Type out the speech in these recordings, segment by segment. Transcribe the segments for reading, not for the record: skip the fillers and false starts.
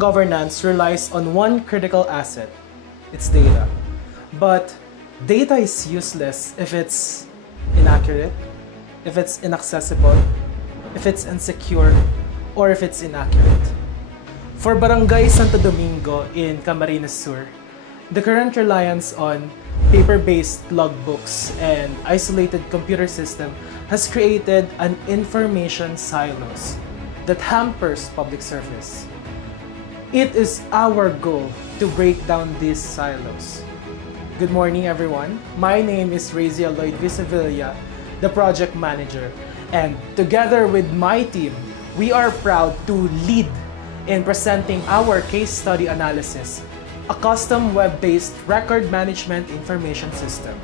governance relies on one critical asset. It's data. But data is useless if it's inaccurate, if it's inaccessible, if it's insecure, or if it's inaccurate. For Barangay Santo Domingo in Camarines Sur, the current reliance on paper-based logbooks and isolated computer system has created an information silos that hampers public service. It is our goal to break down these silos. Good morning, everyone. My name is Razia Lloyd Visavilla, the project manager, and together with my team, we are proud to lead in presenting our case study analysis, a custom web-based record management information system.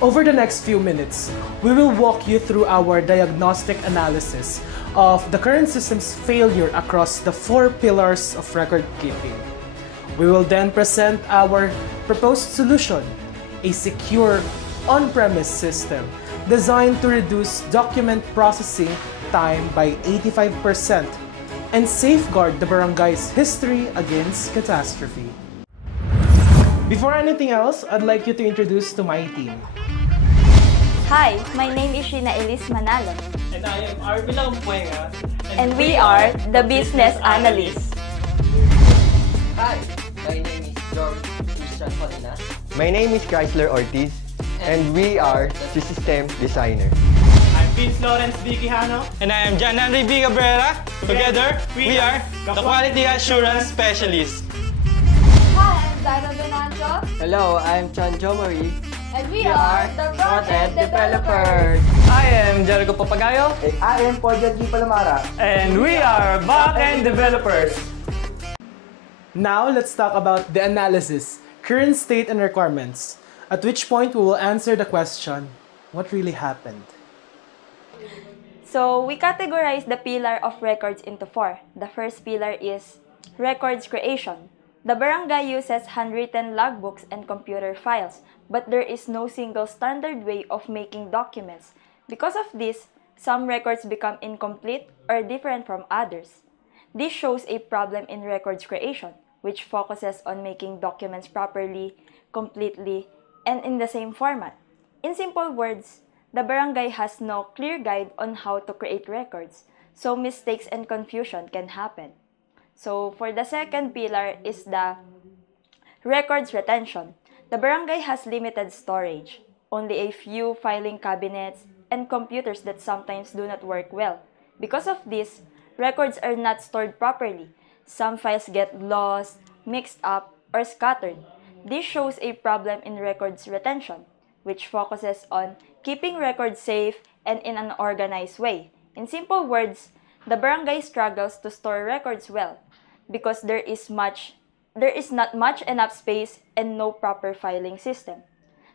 Over the next few minutes, we will walk you through our diagnostic analysis of the current system's failure across the 4 pillars of record keeping. We will then present our proposed solution, a secure on-premise system designed to reduce document processing time by 85% and safeguard the barangay's history against catastrophe. Before anything else, I'd like you to introduce to my team. Hi, my name is Sheena Elise Manalo. And I am Arvilang Puenga. And we are the Business Analysts. Hi, my name is George Christian Falinas. My name is Chrysler Ortiz, and we are the System Designer. I'm Vince Lawrence Viquijano. And I am John Henry V. Cabrera. Together, we are the Quality Assurance Specialists. Hi, I'm Dino Donancho. Hello, I'm Chan Jo Marie. And we are the Front-End Developers. I am Jericho Papagayo. And I am Podjad G. Palamara. And we are Back-End Developers. Now, let's talk about the analysis, current state and requirements, at which point we will answer the question, what really happened? So, we categorize the pillar of records into 4. The first pillar is records creation. The barangay uses handwritten logbooks and computer files, but there is no single standard way of making documents. Because of this, some records become incomplete or different from others. This shows a problem in records creation, which focuses on making documents properly, completely, and in the same format. In simple words, the barangay has no clear guide on how to create records, so mistakes and confusion can happen. So, for the second pillar is the records retention. The barangay has limited storage, only a few filing cabinets, and computers that sometimes do not work well. Because of this, records are not stored properly. Some files get lost, mixed up, or scattered. This shows a problem in records retention, which focuses on keeping records safe and in an organized way. In simple words, the barangay struggles to store records well because there is not much enough space and no proper filing system.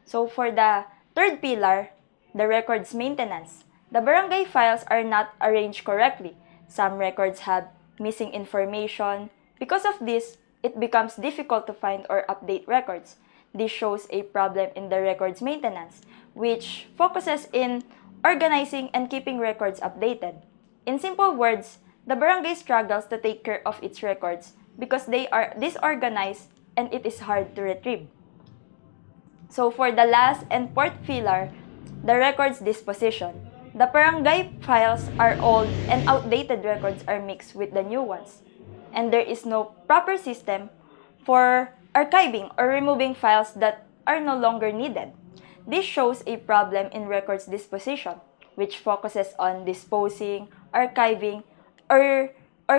So for the third pillar, the records maintenance, the barangay files are not arranged correctly. Some records have missing information. Because of this, it becomes difficult to find or update records. This shows a problem in the records maintenance, which focuses in organizing and keeping records updated. In simple words, the barangay struggles to take care of its records because they are disorganized and it is hard to retrieve. So for the last and fourth pillar, the records disposition. The barangay files are old and outdated records are mixed with the new ones. And there is no proper system for archiving or removing files that are no longer needed. This shows a problem in records disposition, which focuses on disposing, archiving, or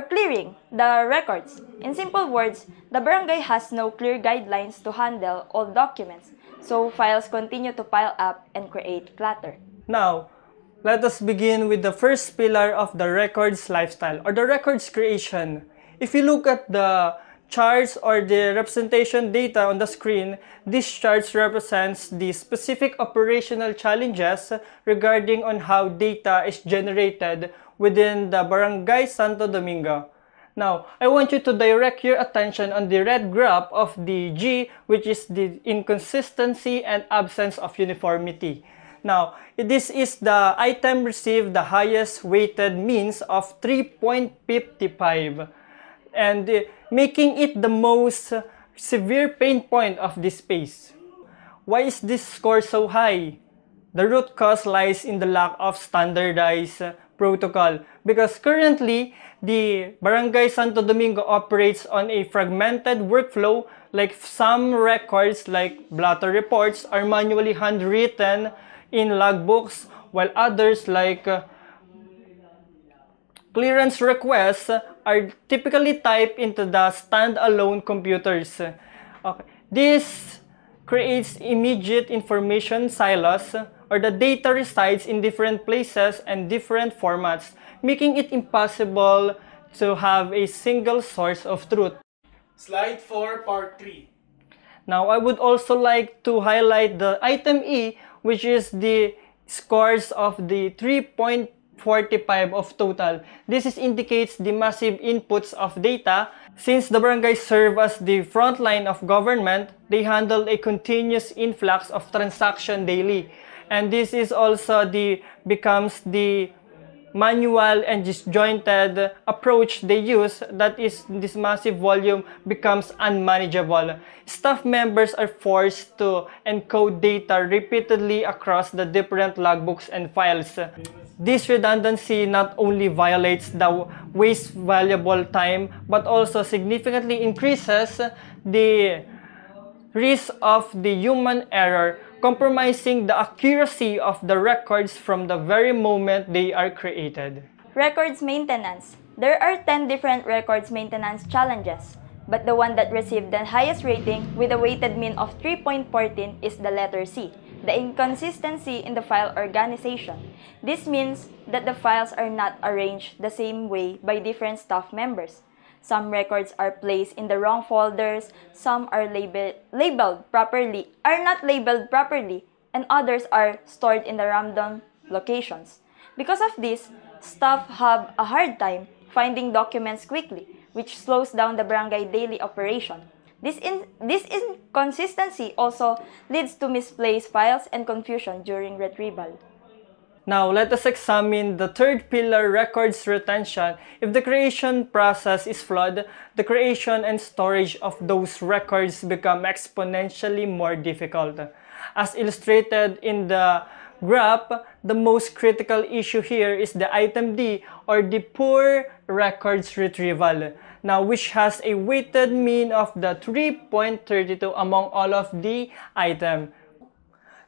clearing the records. In simple words, the barangay has no clear guidelines to handle all documents, so files continue to pile up and create clutter. Now, let us begin with the first pillar of the records lifestyle or the records creation. If you look at the charts or the representation data on the screen, these charts represents the specific operational challenges regarding on how data is generated within the Barangay Santo Domingo. Now, I want you to direct your attention on the red graph of the G, which is the inconsistency and absence of uniformity. Now, this is the item received the highest weighted means of 3.55. and making it the most severe pain point of this space. Why is this score so high? The root cause lies in the lack of standardized protocol, because currently the Barangay Santo Domingo operates on a fragmented workflow. Like some records like blotter reports are manually handwritten in logbooks, while others like clearance requests are typically typed into the standalone computers. Okay. This creates immediate information silos, or the data resides in different places and different formats, making it impossible to have a single source of truth. Slide 4, part 3. Now, I would also like to highlight the item E, which is the scores of the 3.45 of total. This indicates the massive inputs of data. Since the barangays serve as the front line of government, they handle a continuous influx of transaction daily. And this is also becomes the manual and disjointed approach they use, that is, this massive volume becomes unmanageable. Staff members are forced to encode data repeatedly across the different logbooks and files. This redundancy not only violates the waste valuable time, but also significantly increases the risk of the human error, compromising the accuracy of the records from the very moment they are created. Records maintenance. There are 10 different records maintenance challenges, but the one that received the highest rating with a weighted mean of 3.14 is the letter C, the inconsistency in the file organization. This means that the files are not arranged the same way by different staff members. Some records are placed in the wrong folders, some are not labeled properly, and others are stored in the random locations. Because of this, staff have a hard time finding documents quickly, which slows down the barangay daily operation. This inconsistency also leads to misplaced files and confusion during retrieval. Now, let us examine the third pillar, records retention. If the creation process is flawed, the creation and storage of those records become exponentially more difficult. As illustrated in the graph, the most critical issue here is the item D, or the poor records retrieval, now which has a weighted mean of the 3.32 among all of the items.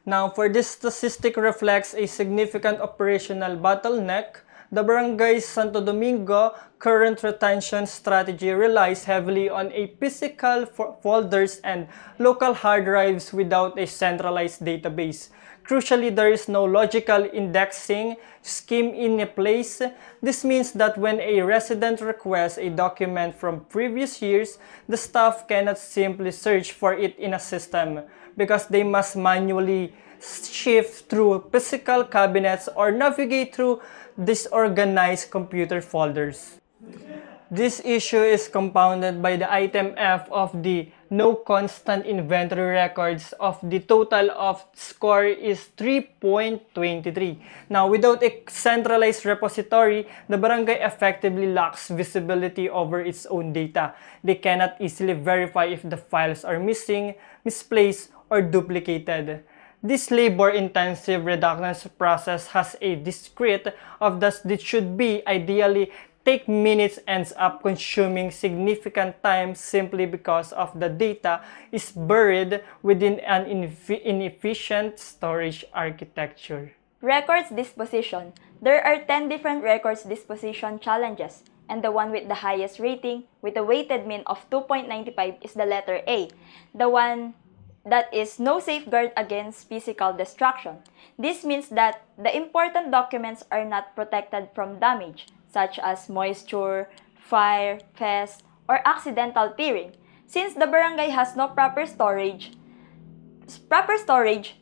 Now, for this statistic reflects a significant operational bottleneck. The Barangay Santo Domingo current retention strategy relies heavily on a physical folders and local hard drives without a centralized database. Crucially, there is no logical indexing scheme in place. This means that when a resident requests a document from previous years, the staff cannot simply search for it in a system, because they must manually shift through physical cabinets or navigate through disorganized computer folders. This issue is compounded by the item F of the no constant inventory records of the total of score is 3.23. Now, without a centralized repository, the barangay effectively lacks visibility over its own data. They cannot easily verify if the files are missing, misplaced, or duplicated. This labor-intensive redundant process has a discrete of that should be ideally take minutes ends up consuming significant time simply because of the data is buried within an inefficient storage architecture. Records disposition. There are 10 different records disposition challenges, and the one with the highest rating with a weighted mean of 2.95 is the letter A, the one that is no safeguard against physical destruction. This means that the important documents are not protected from damage, such as moisture, fire, pest, or accidental tearing. Since the barangay has no proper storage,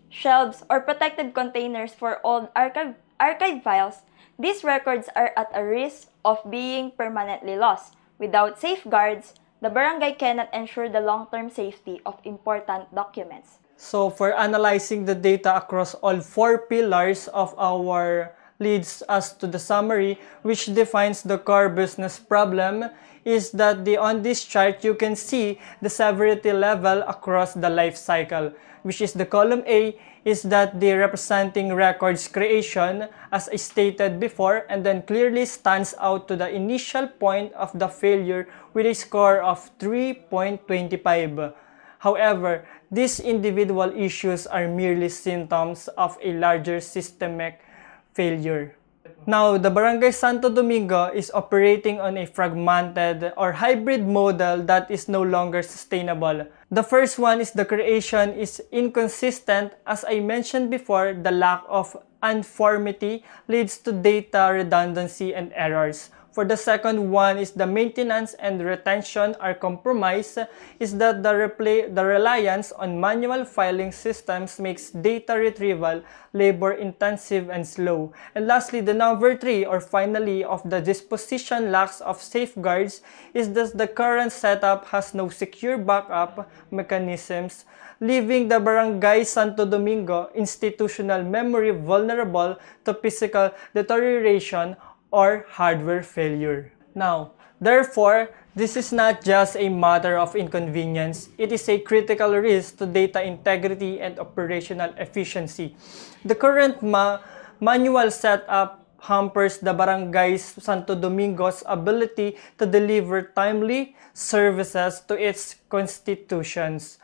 shelves, or protected containers for old archive files, these records are at a risk of being permanently lost. Without safeguards, the barangay cannot ensure the long-term safety of important documents. So, for analyzing the data across all four pillars of our leads us to the summary, which defines the core business problem, is that on this chart you can see the severity level across the life cycle, which is the column A is that the representing records creation as I stated before, and then clearly stands out to the initial point of the failure with a score of 3.25. However, these individual issues are merely symptoms of a larger systemic failure. Now, the Barangay Santo Domingo is operating on a fragmented or hybrid model that is no longer sustainable. The first one is the creation is inconsistent. As I mentioned before, the lack of uniformity leads to data redundancy and errors. For the second one is the maintenance and retention are compromised, is that the reliance on manual filing systems makes data retrieval labor-intensive and slow. And lastly, the number 3 or finally of the disposition lacks of safeguards is that the current setup has no secure backup mechanisms, leaving the Barangay Santo Domingo institutional memory vulnerable to physical deterioration or hardware failure. Now, therefore, this is not just a matter of inconvenience, it is a critical risk to data integrity and operational efficiency. The current manual setup hampers the Barangay Santo Domingo's ability to deliver timely services to its constituents.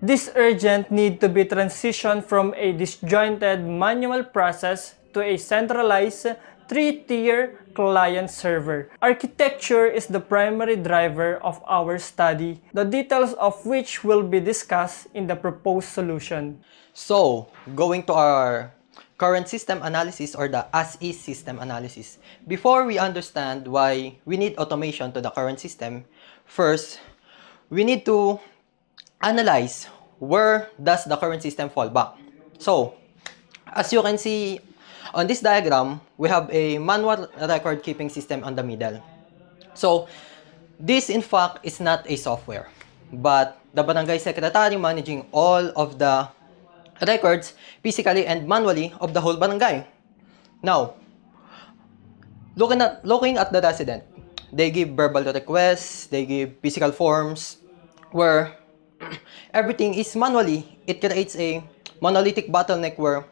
This urgent need to be transitioned from a disjointed manual process to a centralized 3-tier client server. Architecture is the primary driver of our study, the details of which will be discussed in the proposed solution. So, going to our current system analysis or the as-is system analysis. Before we understand why we need automation to the current system, first, we need to analyze where does the current system fall back. So, as you can see on this diagram, we have a manual record keeping system on the middle. So, this in fact is not a software, but the barangay secretary managing all of the records physically and manually of the whole barangay. Now, looking at the resident, they give verbal requests, they give physical forms, where everything is manually. It creates a monolithic bottleneck where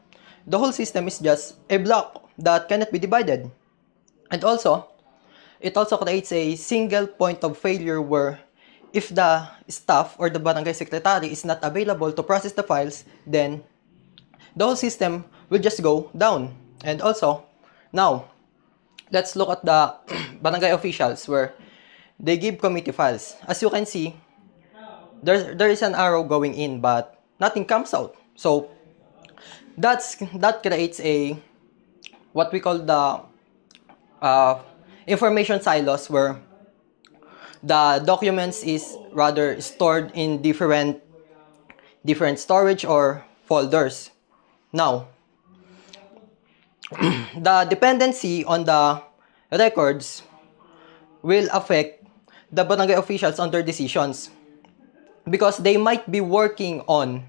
the whole system is just a block that cannot be divided. And also, it also creates a single point of failure where if the staff or the barangay secretary is not available to process the files, then the whole system will just go down. And also, now, let's look at the barangay officials where they give committee files. As you can see, there is an arrow going in, but nothing comes out. So, that creates a what we call the information silos, where the documents is rather stored in different storage or folders. Now, the dependency on the records will affect the barangay officials on their decisions, because they might be working on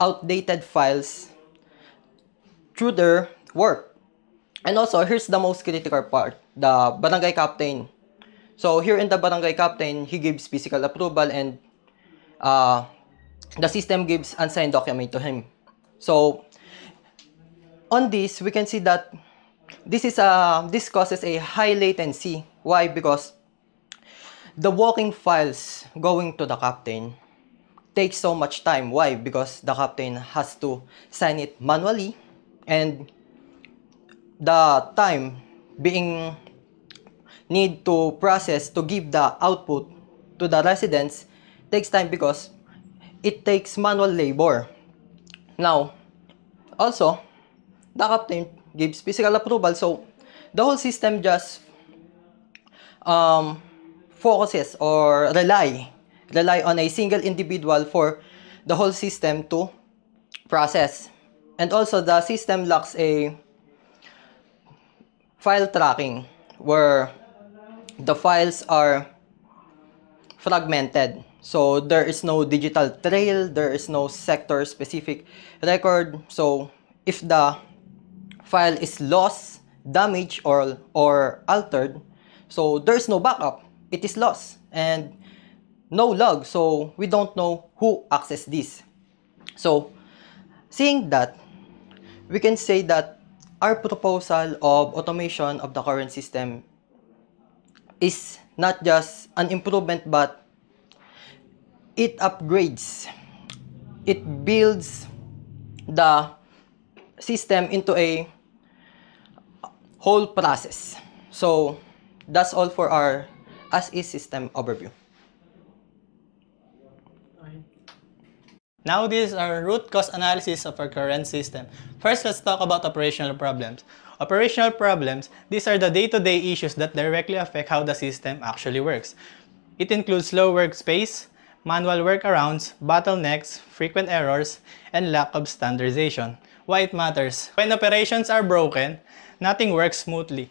outdated files through their work. And also, here's the most critical part, the barangay captain. So here in the barangay captain, he gives physical approval, and the system gives unsigned document to him. So on this, we can see that this causes a high latency. Why? Because the walking files going to the captain takes so much time. Why? Because the captain has to sign it manually, and the time being need to process to give the output to the residents takes time because it takes manual labor. Now, also, the captain gives physical approval, so the whole system just focuses or rely on a single individual for the whole system to process. And also, the system lacks a file tracking where the files are fragmented. So there is no digital trail, there is no sector specific record. So if the file is lost, damaged or altered, so there's no backup. It is lost and no log, so we don't know who accessed this. So, seeing that, we can say that our proposal of automation of the current system is not just an improvement, but it upgrades, it builds the system into a whole process. So, that's all for our as-is system overview. Now this is our root cause analysis of our current system. First, let's talk about operational problems. Operational problems, these are the day-to-day issues that directly affect how the system actually works. It includes slow workspace, manual workarounds, bottlenecks, frequent errors, and lack of standardization. Why it matters? When operations are broken, nothing works smoothly.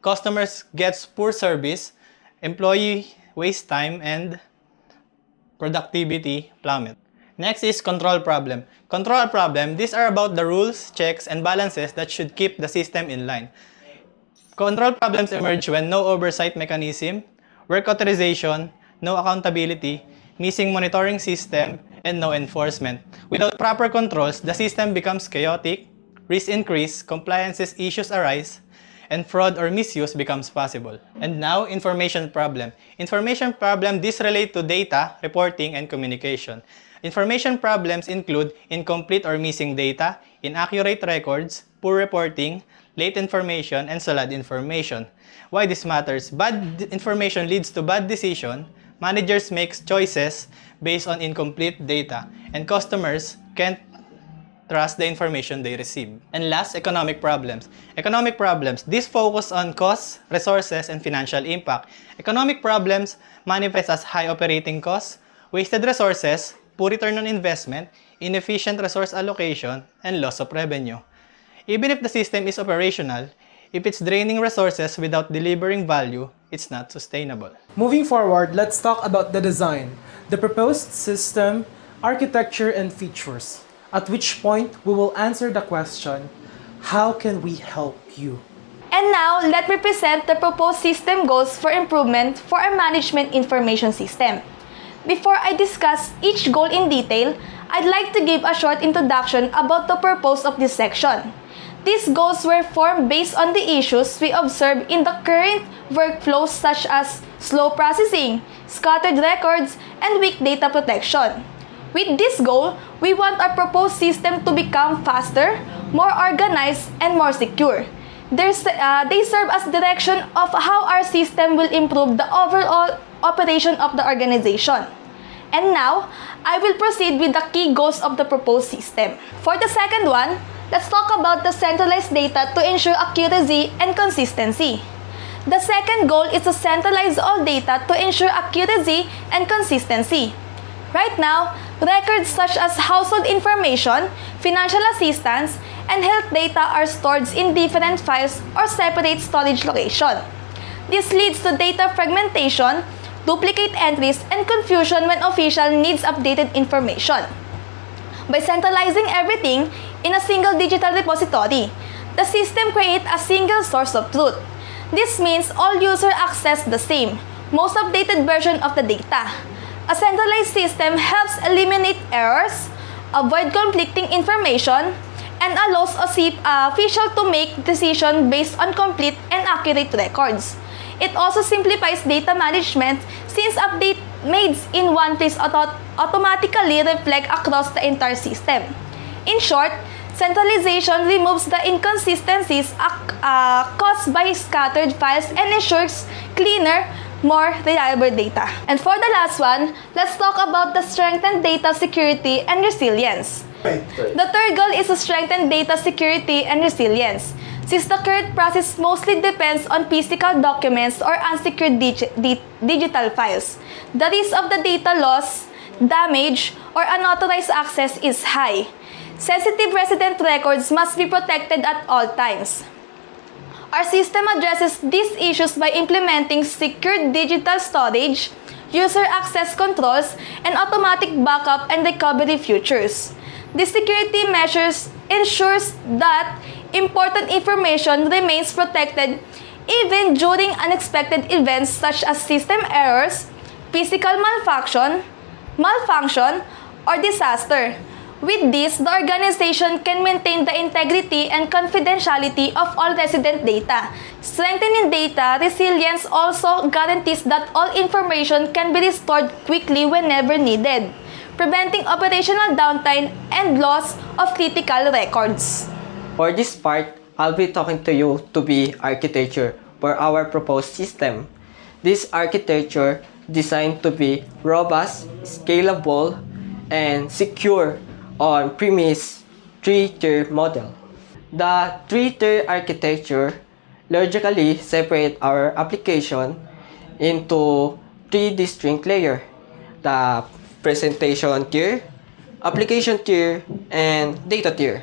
Customers get poor service, employee waste time, and productivity plummet. Next is control problem. Control problem, these are about the rules, checks, and balances that should keep the system in line. Control problems emerge when no oversight mechanism, work authorization, no accountability, missing monitoring system, and no enforcement. Without proper controls, the system becomes chaotic, risks increase, compliance issues arise, and fraud or misuse becomes possible. And now, information problem. Information problem, these relate to data, reporting, and communication. Information problems include incomplete or missing data, inaccurate records, poor reporting, late information, and solid information. Why this matters? Bad information leads to bad decision, managers make choices based on incomplete data, and customers can't trust the information they receive. And last, economic problems. Economic problems, these focus on costs, resources, and financial impact. Economic problems manifest as high operating costs, wasted resources, poor return on investment, inefficient resource allocation, and loss of revenue. Even if the system is operational, if it's draining resources without delivering value, it's not sustainable. Moving forward, let's talk about the design, the proposed system, architecture, and features. At which point, we will answer the question, how can we help you? And now, let me present the proposed system goals for improvement for our management information system. Before I discuss each goal in detail, I'd like to give a short introduction about the purpose of this section. These goals were formed based on the issues we observe in the current workflows such as slow processing, scattered records, and weak data protection. With this goal, we want our proposed system to become faster, more organized, and more secure. They serve as direction of how our system will improve the overall operation of the organization. And now, I will proceed with the key goals of the proposed system. For the second one, let's talk about the centralized data to ensure accuracy and consistency. The second goal is to centralize all data to ensure accuracy and consistency. Right now, records such as household information, financial assistance, and health data are stored in different files or separate storage locations. This leads to data fragmentation, duplicate entries, and confusion when official needs updated information. By centralizing everything in a single digital repository, the system creates a single source of truth. This means all users access the same, most updated version of the data. A centralized system helps eliminate errors, avoid conflicting information, and allows officials to make decisions based on complete and accurate records. It also simplifies data management since updates made in one place automatically reflect across the entire system. In short, centralization removes the inconsistencies caused by scattered files and ensures cleaner, more reliable data. And for the last one, let's talk about the strengthened data security and resilience. The third goal is to strengthen data security and resilience. Since the current process mostly depends on physical documents or unsecured digital files, the risk of the data loss, damage, or unauthorized access is high. Sensitive resident records must be protected at all times. Our system addresses these issues by implementing secure digital storage, user access controls, and automatic backup and recovery features. This security measures ensures that important information remains protected even during unexpected events such as system errors, physical malfunction, or disaster. With this, the organization can maintain the integrity and confidentiality of all resident data. Strengthening data resilience also guarantees that all information can be restored quickly whenever needed, preventing operational downtime and loss of critical records. For this part, I'll be talking to you to be architecture for our proposed system. This architecture designed to be robust, scalable, and secure on premise 3-tier model. The 3-tier architecture logically separate our application into 3 distinct layers: the presentation tier, application tier, and data tier.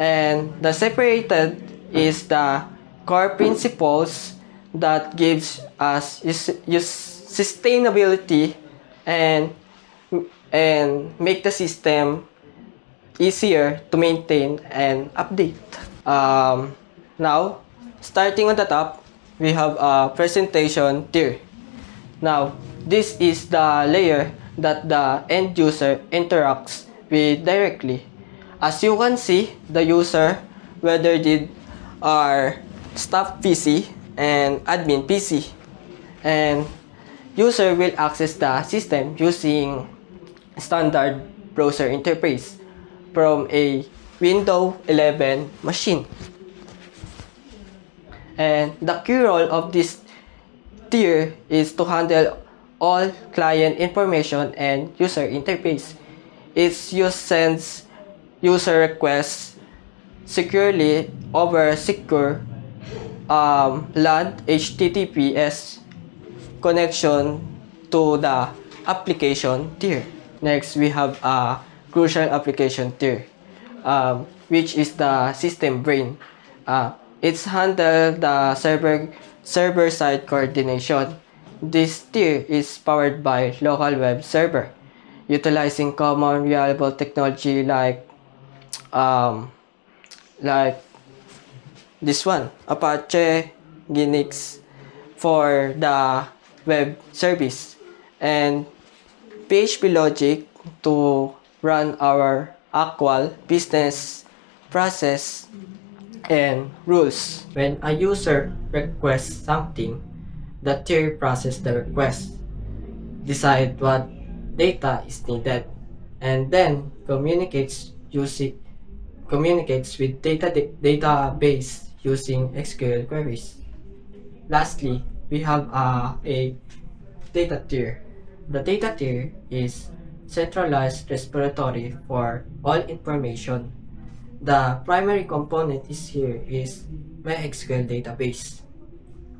And the separated is the core principles that gives us sustainability and make the system easier to maintain and update. Now, starting on the top, we have a presentation tier. Now, this is the layer that the end user interacts with directly. As you can see, the user, whether it are staff PC and admin PC, and user will access the system using standard browser interface from a Windows 11 machine. And the key role of this tier is to handle all client information and user interface. Its use sends user requests securely over secure LAN HTTPS connection to the application tier. Next, we have a crucial application tier, which is the system brain. It's handle the server-side coordination. This tier is powered by local web server, utilizing common reliable technology like this one, Apache Linux for the web service, and PHP Logic to run our actual business process and rules. When a user requests something, the tier processes the request, decide what data is needed, and then communicates with database using SQL queries. Lastly, we have a data tier. The data tier is centralized repository for all information. The primary component here is MySQL database.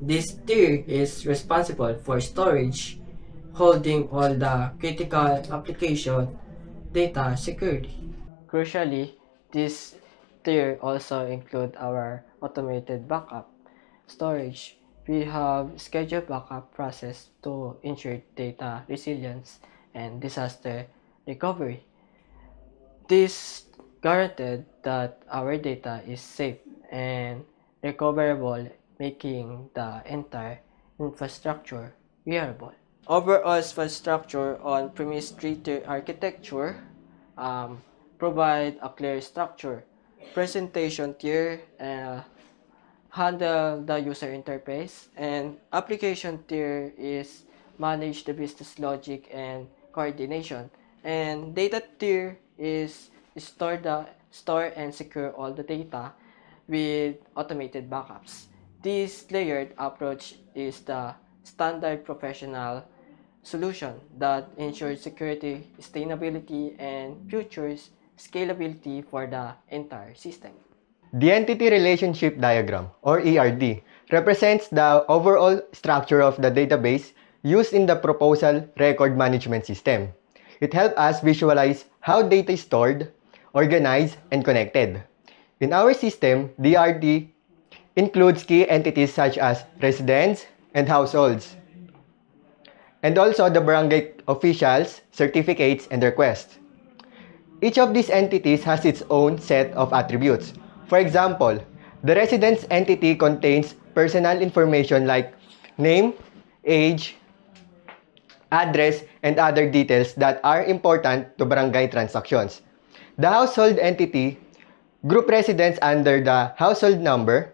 This tier is responsible for storage, holding all the critical application data securely. Crucially, this tier also includes our automated backup storage. We have scheduled backup process to ensure data resilience and disaster recovery. This guaranteed that our data is safe and recoverable, making the entire infrastructure reliable. Overall infrastructure on premise 3-tier architecture provide a clear structure. Presentation tier handle the user interface, and application tier is manage the business logic and coordination, and data tier is store and secure all the data with automated backups. This layered approach is the standard professional solution that ensures security, sustainability, and future scalability for the entire system. The Entity Relationship Diagram, or ERD, represents the overall structure of the database used in the proposal record management system. It helps us visualize how data is stored, organized, and connected. In our system, the ERD includes key entities such as residents and households, and also the barangay officials, certificates, and requests. Each of these entities has its own set of attributes. For example, the residence entity contains personal information like name, age, address, and other details that are important to barangay transactions. The household entity group residents under the household number,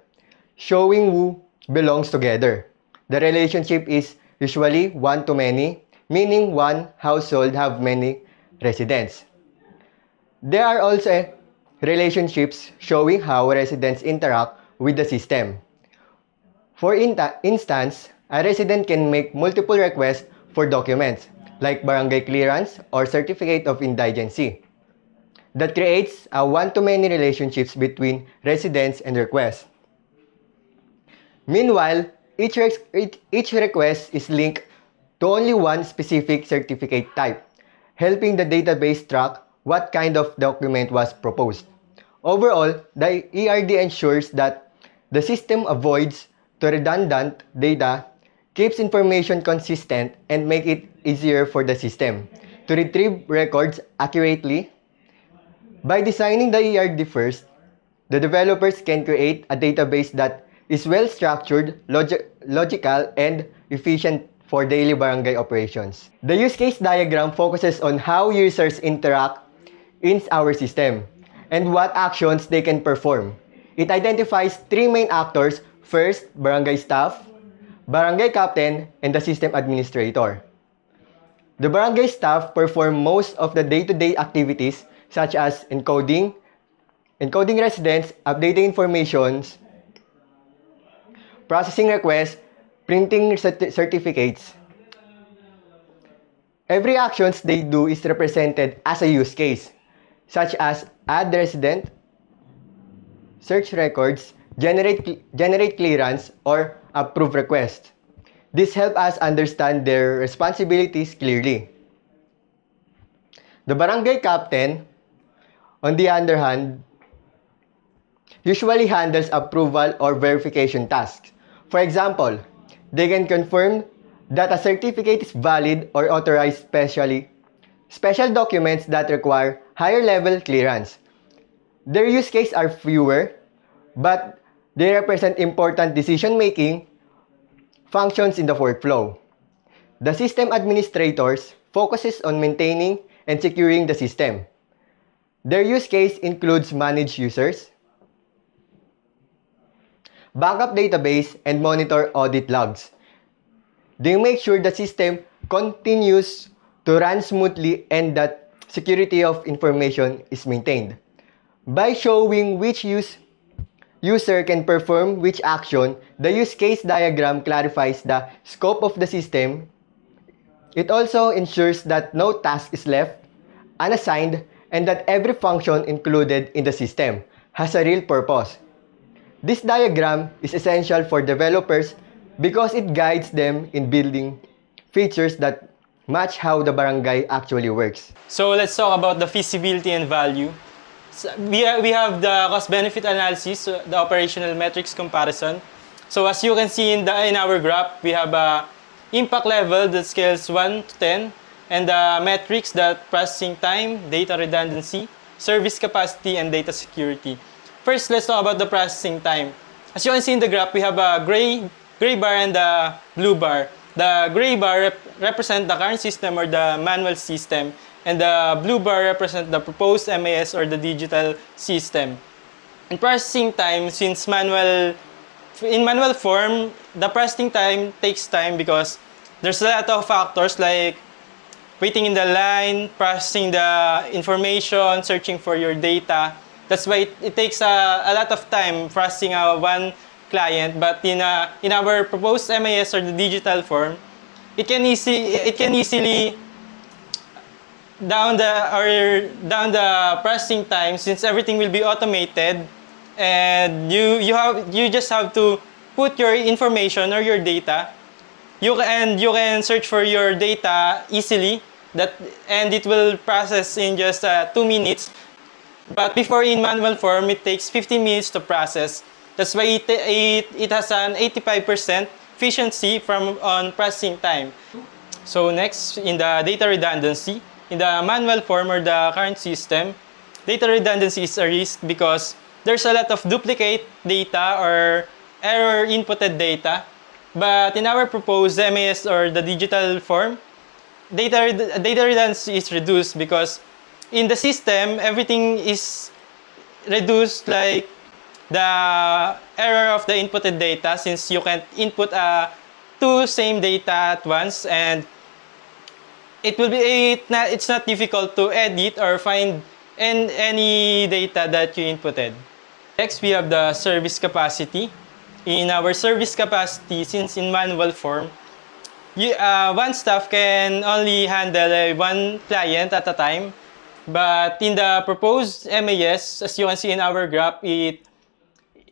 showing who belongs together. The relationship is usually one-to-many, meaning one household have many residents. There are also relationships showing how residents interact with the system. For instance, a resident can make multiple requests for documents, like barangay clearance or certificate of indigency. That creates a one-to-many relationships between residents and requests. Meanwhile, each request is linked to only one specific certificate type, helping the database track what kind of document was proposed. Overall, the ERD ensures that the system avoids to redundant data, keeps information consistent, and make it easier for the system to retrieve records accurately. By designing the ERD first, the developers can create a database that is well-structured, logical, and efficient for daily barangay operations. The use case diagram focuses on how users interact in our system and what actions they can perform. It identifies three main actors: first, barangay staff, barangay captain, and the system administrator. The barangay staff perform most of the day-to-day activities such as encoding residents, updating informations, processing requests, printing certificates. Every actions they do is represented as a use case, such as add resident, search records, generate clearance, or approve request. This helps us understand their responsibilities clearly. The barangay captain, on the other hand, usually handles approval or verification tasks. For example, they can confirm that a certificate is valid or authorize special documents that require higher level clearance. Their use cases are fewer, but they represent important decision-making functions in the workflow. The system administrators focuses on maintaining and securing the system. Their use case includes manage users, backup database, and monitor audit logs. They make sure the system continues to run smoothly and that security of information is maintained. By showing which user can perform which action, the use case diagram clarifies the scope of the system. It also ensures that no task is left unassigned and that every function included in the system has a real purpose. This diagram is essential for developers because it guides them in building features that match how the barangay actually works. So let's talk about the feasibility and value. So we have the cost-benefit analysis, the operational metrics comparison. So as you can see in our graph, we have a impact level that scales 1 to 10, and the metrics that processing time, data redundancy, service capacity, and data security. First, let's talk about the processing time. As you can see in the graph, we have a gray bar and a blue bar. The gray bar represent the current system or the manual system, and the blue bar represent the proposed MAS or the digital system. In processing time, since in manual form, the processing time takes time because there's a lot of factors like waiting in the line, processing the information, searching for your data. That's why it takes a lot of time processing one client. But in our proposed MAS or the digital form, it can easily down the processing time, since everything will be automated, and you just have to put your information or your data. You can search for your data easily, and it will process in just 2 minutes. But before, in manual form, it takes 15 minutes to process. That's why it has an 85% efficiency on processing time. So next, in the data redundancy, in the manual form or the current system, data redundancy is a risk because there's a lot of duplicate data or error inputted data. But in our proposed MAS or the digital form, data redundancy is reduced because in the system, everything is reduced, like the error of the inputted data, since you can't input two same data at once, and it's not difficult to edit or find any data that you inputted. Next, we have the service capacity. In our service capacity, since in manual form, one staff can only handle one client at a time. But in the proposed MAS, as you can see in our graph, it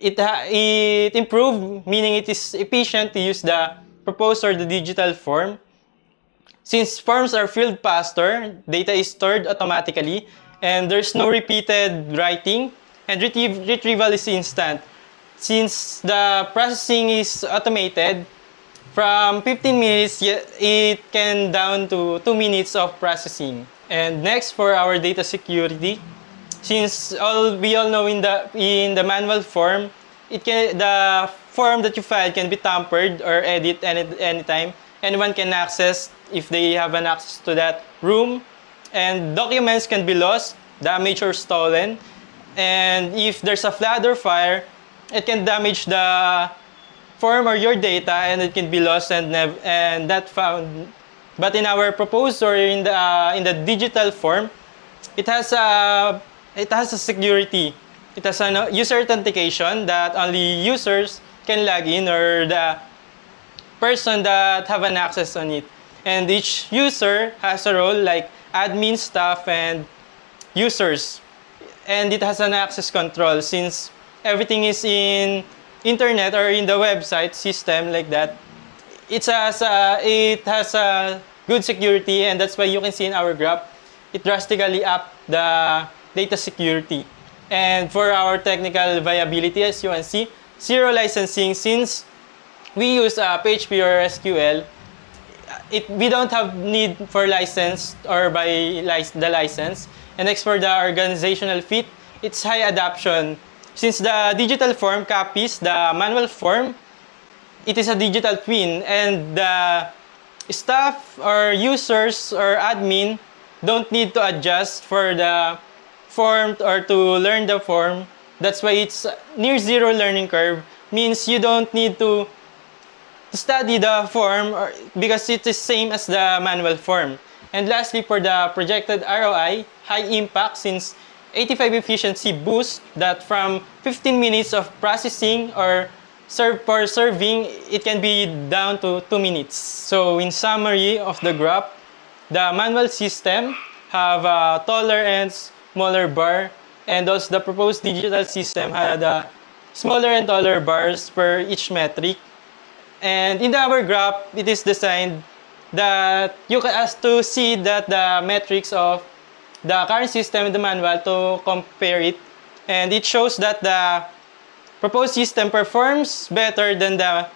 improved, meaning it is efficient to use the proposed or the digital form. Since forms are filled faster, data is stored automatically, and there's no repeated writing, and retrieval is instant. Since the processing is automated, from 15 minutes, it can down to 2 minutes of processing. And next, for our data security, since we all know in the manual form, the form that you file can be tampered or edit anytime. Anyone can access if they have an access to that room, and documents can be lost, damaged, or stolen. And if there's a flood or fire, it can damage the form or your data, and it can be lost and not found. But in our proposed or in the digital form, it has a security. It has a user authentication that only users can log in, or the person that have an access on it. And each user has a role like admin, staff, and users. And it has an access control, since everything is in internet or in the website system like that. It has a good security, and that's why you can see in our graph, it drastically up the data security. And for our technical viability, as you can see, zero licensing, since we use PHP or SQL, we don't have need for license or by the license. And next, for the organizational fit, it's high adoption. Since the digital form copies the manual form, it is a digital twin, and the staff or users or admin don't need to adjust for the form or to learn the form. That's why it's near zero learning curve, means you don't need to study the form because it is same as the manual form. And lastly, for the projected ROI, high impact, since 85 efficiency boost that from 15 minutes of processing or serving, it can be down to 2 minutes. So in summary of the graph, the manual system have a taller and smaller bar, and also the proposed digital system had a smaller and taller bars per each metric. And in our graph, it is designed that you can ask to see that the metrics of the current system and the manual to compare it. And it shows that the proposed system performs better than the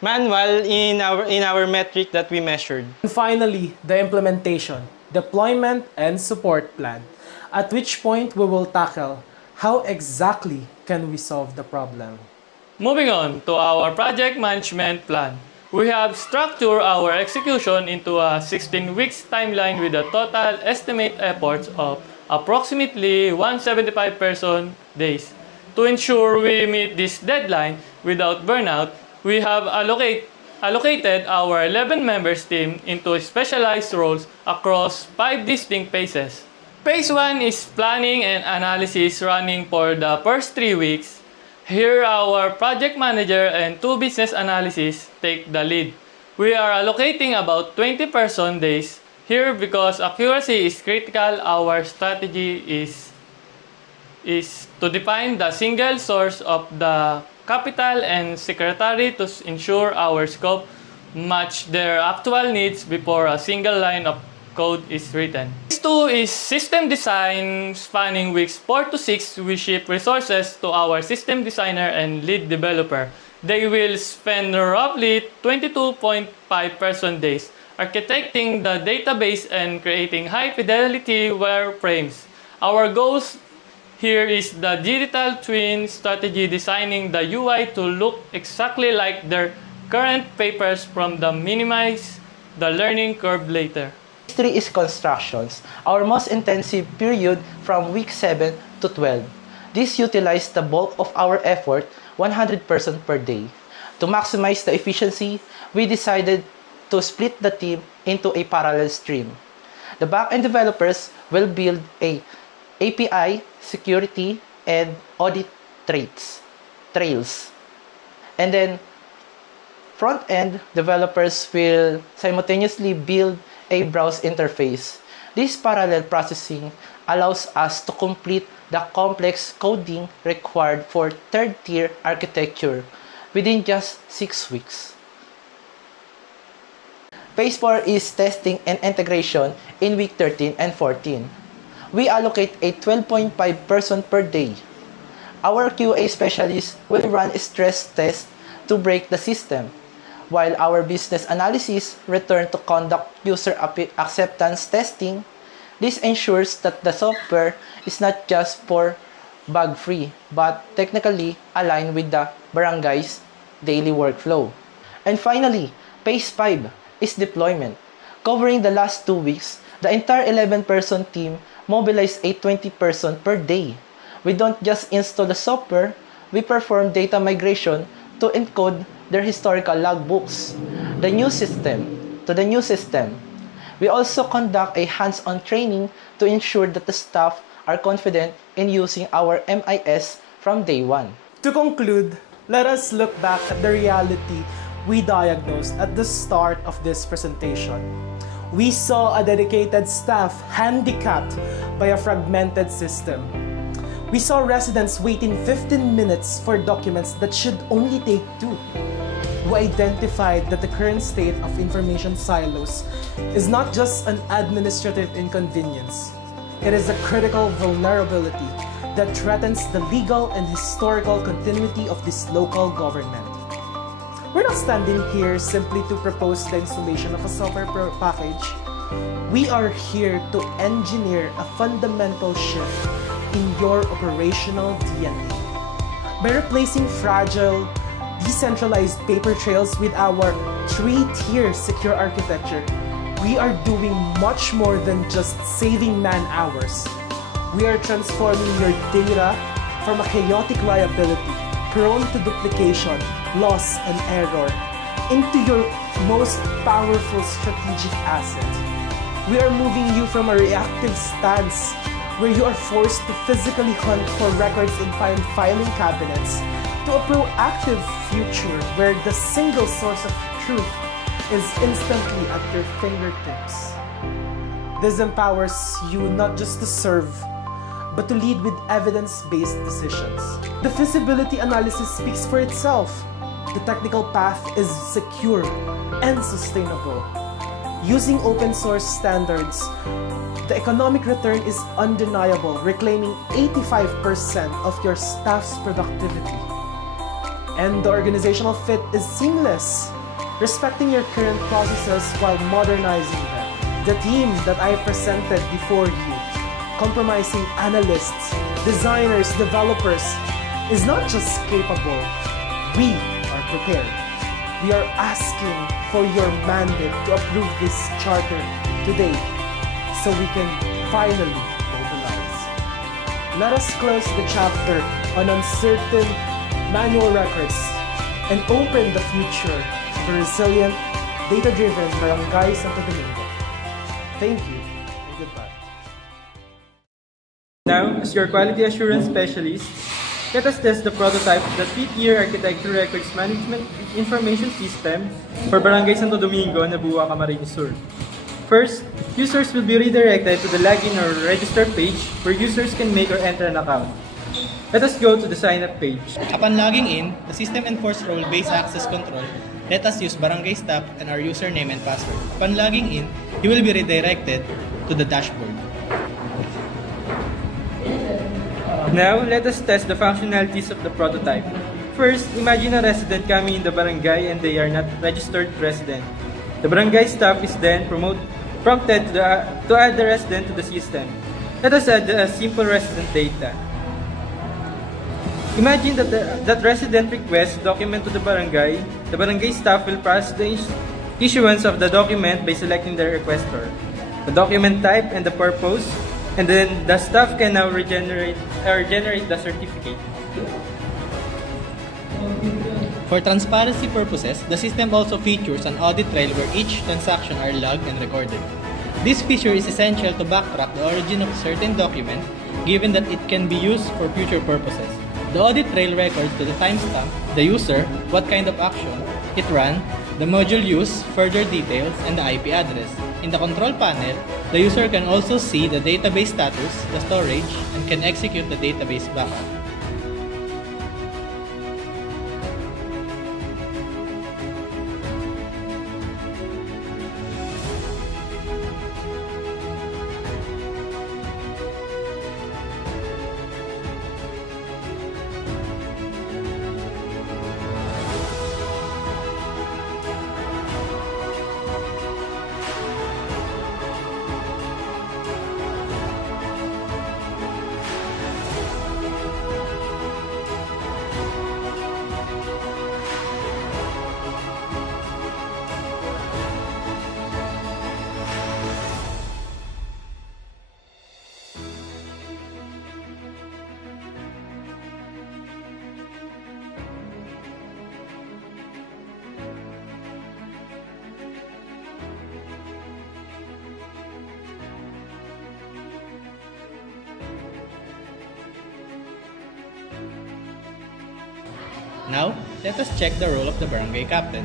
manual in our metric that we measured. And finally, the implementation, deployment, and support plan, at which point we will tackle how exactly can we solve the problem. Moving on to our project management plan. We have structured our execution into a 16 weeks timeline with a total estimate efforts of approximately 175 person days. To ensure we meet this deadline without burnout, we have allocated our 11 members team into specialized roles across 5 distinct phases. Phase 1 is planning and analysis, running for the first 3 weeks. Here, our project manager and 2 business analysts take the lead. We are allocating about 20 person days. Here, because accuracy is critical, our strategy is to define the single source of the capital and secretary to ensure our scope match their actual needs before a single line of code is written. Phase 2 is system design, spanning weeks 4 to 6. We ship resources to our system designer and lead developer. They will spend roughly 22.5 person days architecting the database and creating high-fidelity wireframes. Our goals here is the digital twin strategy, designing the UI to look exactly like their current papers from the minimize the learning curve later. Phase 3 is constructions, our most intensive period from week 7 to 12. This utilized the bulk of our effort, 100% per day. To maximize the efficiency, we decided to split the team into a parallel stream. The backend developers will build a API, security, and audit trails. And then front-end developers will simultaneously build a browse interface. This parallel processing allows us to complete the complex coding required for third-tier architecture within just 6 weeks. Phase 4 is testing and integration in week 13 and 14. We allocate a 12.5 person per day. Our QA specialists will run a stress test to break the system, while our business analysis return to conduct user acceptance testing. This ensures that the software is not just for bug-free, but technically aligned with the barangay's daily workflow. And finally, phase 5 is deployment. Covering the last 2 weeks, the entire 11-person team mobilized a 20-person per day. We don't just install the software, we perform data migration to encode their historical logbooks to the new system. We also conduct a hands-on training to ensure that the staff are confident in using our MIS from day one. To conclude, let us look back at the reality we diagnosed at the start of this presentation. We saw a dedicated staff handicapped by a fragmented system. We saw residents waiting 15 minutes for documents that should only take 2. We identified that the current state of information silos is not just an administrative inconvenience. It is a critical vulnerability that threatens the legal and historical continuity of this local government. We're not standing here simply to propose the installation of a software package. We are here to engineer a fundamental shift in your operational DNA. By replacing fragile, decentralized paper trails with our 3-tier secure architecture, we are doing much more than just saving man-hours. We are transforming your data from a chaotic liability, prone to duplication, loss, and error, into your most powerful strategic asset. We are moving you from a reactive stance, where you are forced to physically hunt for records in filing cabinets, to a proactive future where the single source of truth is instantly at your fingertips. This empowers you not just to serve, but to lead with evidence-based decisions. The feasibility analysis speaks for itself. The technical path is secure and sustainable. Using open source standards, the economic return is undeniable, reclaiming 85% of your staff's productivity. And the organizational fit is seamless, respecting your current processes while modernizing them. The team that I presented before you, compromising analysts, designers, developers, is not just capable, we are prepared. We are asking for your mandate to approve this charter today so we can finally mobilize. Let us close the chapter on uncertain manual records and open the future of a resilient, data-driven Barangay Santo Domingo. Thank you and goodbye. Now, as your quality assurance specialist, let us test the prototype of the 3-tier architecture records management information system for Barangay Santo Domingo, Nabua, Camarines Sur. First, users will be redirected to the login or register page where users can make or enter an account. Let us go to the sign-up page. Upon logging in, the system enforces role-based access control. Let us use barangay staff and our username and password. Upon logging in, you will be redirected to the dashboard. Now, let us test the functionalities of the prototype. First, imagine a resident coming in the barangay and they are not registered resident. The barangay staff is then prompted to add the resident to the system. Let us add a simple resident data. Imagine that resident requests document to the barangay. The barangay staff will process the issuance of the document by selecting the requester, the document type, and the purpose, and then the staff can now generate the certificate. For transparency purposes, the system also features an audit trail where each transaction are logged and recorded. This feature is essential to backtrack the origin of a certain document, given that it can be used for future purposes. The audit trail records to the timestamp, the user, what kind of action it ran, the module used, further details, and the IP address. In the control panel, the user can also see the database status, the storage, and can execute the database backup. Now, let us check the role of the barangay captain.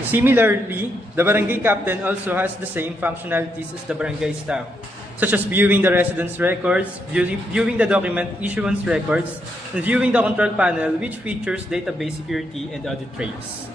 Similarly, the barangay captain also has the same functionalities as the barangay staff, such as viewing the residence records, viewing the document issuance records, and viewing the control panel, which features database security and audit trails.